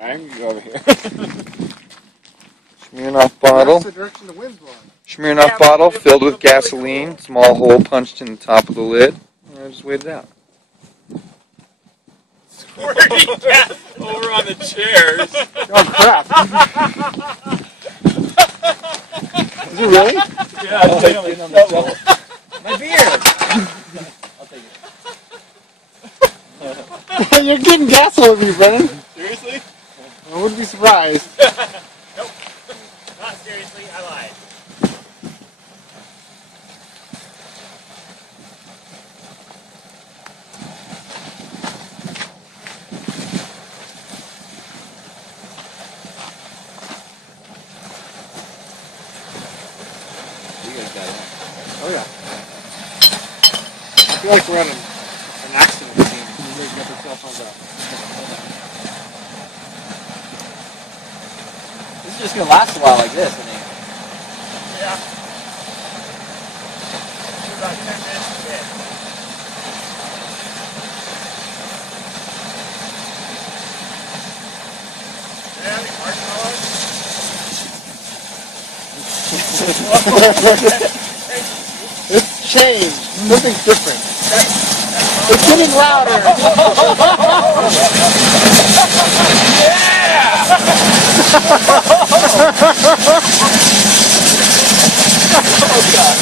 I'm going to go over here. Smirnoff bottle. That's the direction the wind's blowing. Smirnoff bottle filled with gasoline. Small hole punched in the top of the lid. And I just weighed it out. Squirting gas over on the chairs. Oh crap! Is it really? Yeah, it's really on the shovel. My beer! I'll take it. You're getting gas all over me, Brennan. Seriously? I wouldn't be surprised. Nope. Not seriously, I lied. Oh yeah. I feel like we're on an accident scene. You guys got their cell phones out. This is just gonna last a while like this, I think. Yeah. About 10 minutes a bit. Do they have any marshmallows? It's changed. Something's different. It's getting louder. Oh, God.